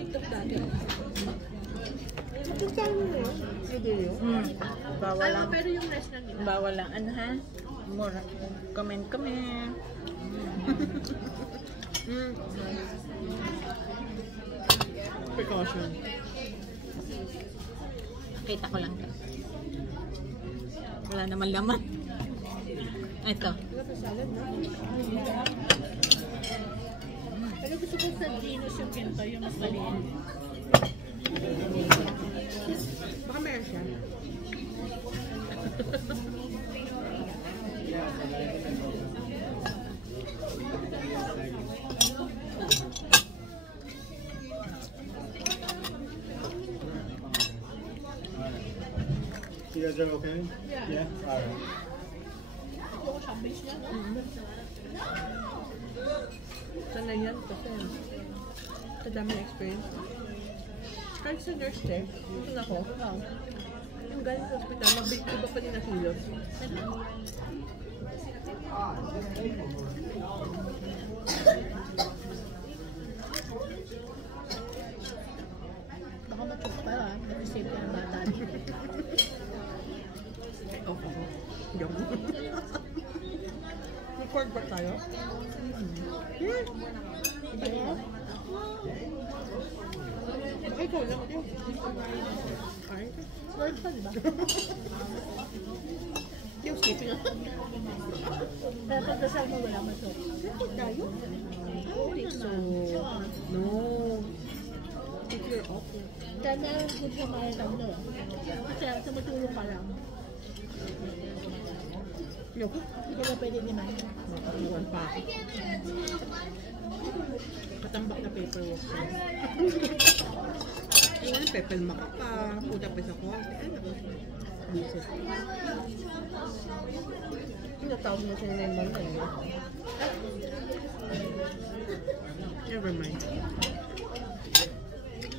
TikTok dati. Saan mo yun? Video? Bawal lang. Pero yung rest lang nila. Bawal lang. Ano ha? Mura. Comment. Precaution. Kita ko lang. Wala naman laman. Ito. Wala pa salad, no? Pero gusto ko sa Gino's yung ginto, yung mas maliit. Baka meron siya. You guys are okay? Yeah. All right. Ako siya, base niya. Sana yan kasi kadami na experience. Kahit sa nurse check, ito na ako. Yung galing sa hospital, mabig ko ba pa din na kilos? Baka matok pa ha, nag-save ka ng bata. Okay. Joke. Record ba tayo? Ay, ikaw lang. Ay, record pa, diba? Yung skipping nga. Pero pagdasal mo, wala mo ito. Record tayo? I don't think so. No. If you're off. Kaya na good sa mga tanda. Kasi sa matulong ka lang. Yoko? Hindi ka pwede din naman. Makakuhan pa ako. Katambak na paperwork. Yung pepelmak pa. Puta pa sa kwarto. Ay, naku. Bisit. Pinatawag mo siya ng mga na. Never mind.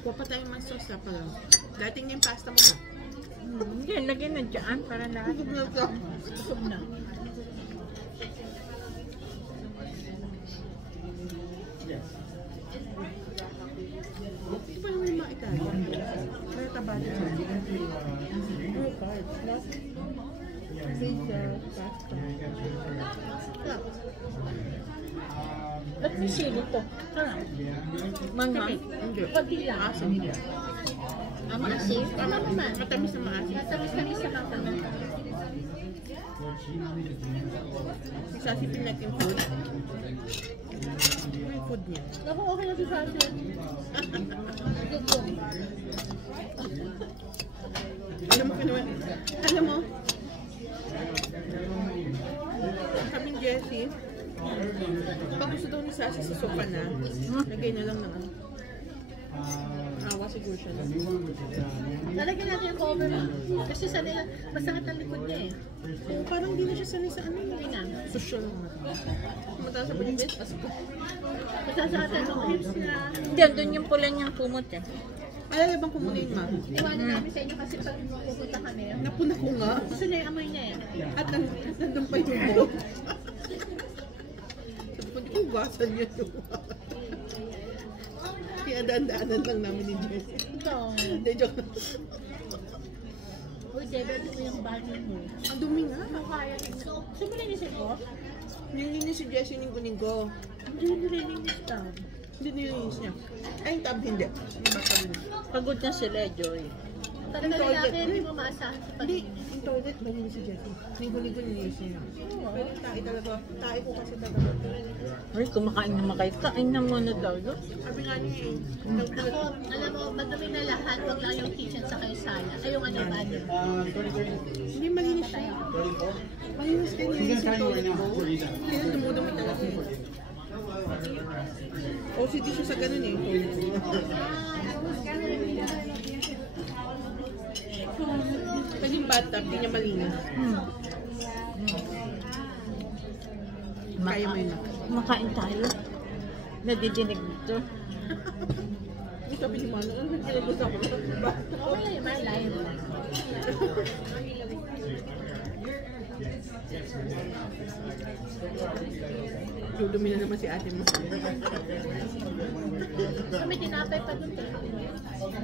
Kuha pa tayong mas sauce na pala. Dating yung pasta mo ba? Hindi, lagyan na dyan para lahat. Busog na siya. Busog na. Hindi pa naman yung mga Italian. Kaya tabali siya. Oh, carbs. Pizza, pasta. Ba't may sili to? Manghang? Hindi. Pati lang. Asin. Maasim? Tama naman. Matamis na maasin. Matamis sa matamis. Isasipin natin food. May food niya. Ako okay na si Fashion. Alam mo kinuha. Alam mo? Sabi ni Jessie, pag gusto daw ni Sassy sa sofa na, lagay na lang ng ano. Awa siguro siya na. Lalagyan natin yung cover mo. Kasi sa nila, masakit ang likod niya eh. So, parang hindi na siya sanay sa ano. Hindi na. Social lang. Mataas sa pag-ibig. Masasakit ang hips na. Hindi, doon yung pula niyang kumot eh. Alala bang kumunin ma? Iwanan namin sa inyo kasi pag pupunta kami. Napuna ko nga. Gusto na yung amoy niya eh. At nandun pa yung mo. Sabi ko, di ko ugasan niya yung kaya daan-daanan lang namin ni Jessie. Ito. Hindi, joke. Uy, Debe, dumi yung banyo mo. Ang dumi nga. Ano kaya nito? Sumulinisin ko? Nilinis si Jessie linggo-linggo. Hindi nililinis daw. Hindi nilinis niya. Ay, yung tab hindi. Yung bata mo. Pagod na sila, Joy. Talaga Yung toilet. lalaki, hindi mo maasahan sa Hindi, pag-inis. yung toilet, malinis si Jessie. Linggo-linggo nilinis niya. Pero yung tae talaga, tae ko kasi talaga. Uy, kumakain naman kayo. Kain na muna daw. Sabi nga niya eh. Ako, alam mo, madumi na lahat. Wag lang yung kitchen sa kayo sala. Ay, yung ano ba? Hindi malinis siya. Malinis ka niya yung toilet ko. Kaya dumudumi talaga. OCD siya sa ganun eh. Pag yung bathtub, hindi niya malinis. Kaya mo yun. Makain tayo. Nadidinig dito. Hindi sabi ni Mano, ano yung kinagusta ko? Okay lang yung live. Dudumi na naman si ate mo. So, may tinapay pa dun.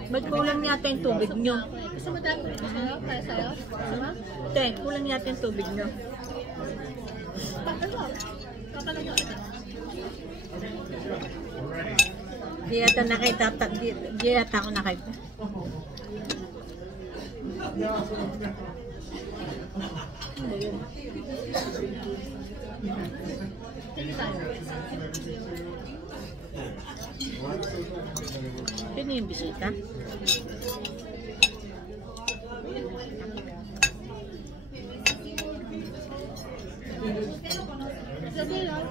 Ba't kulang yata yung tubig nyo? Gusto mo dami ko sa'yo? Para sa'yo? Gusto mo? Te, kulang yata yung tubig nyo. Ano? Kakalagyan kita. Di yata nakita, di yata ako nakita. Sino yung bisita? Sige lang.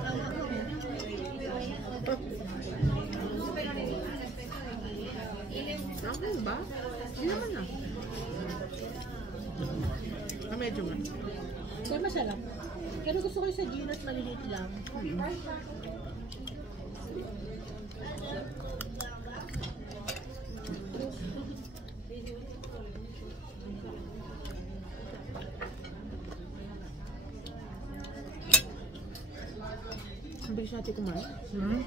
Ako ba? Hindi naman na. Medyo nga. Pero masarap. Pero gusto ko yung sa Gino's maliliit lang. Ang bilis natin kumain. Hmm?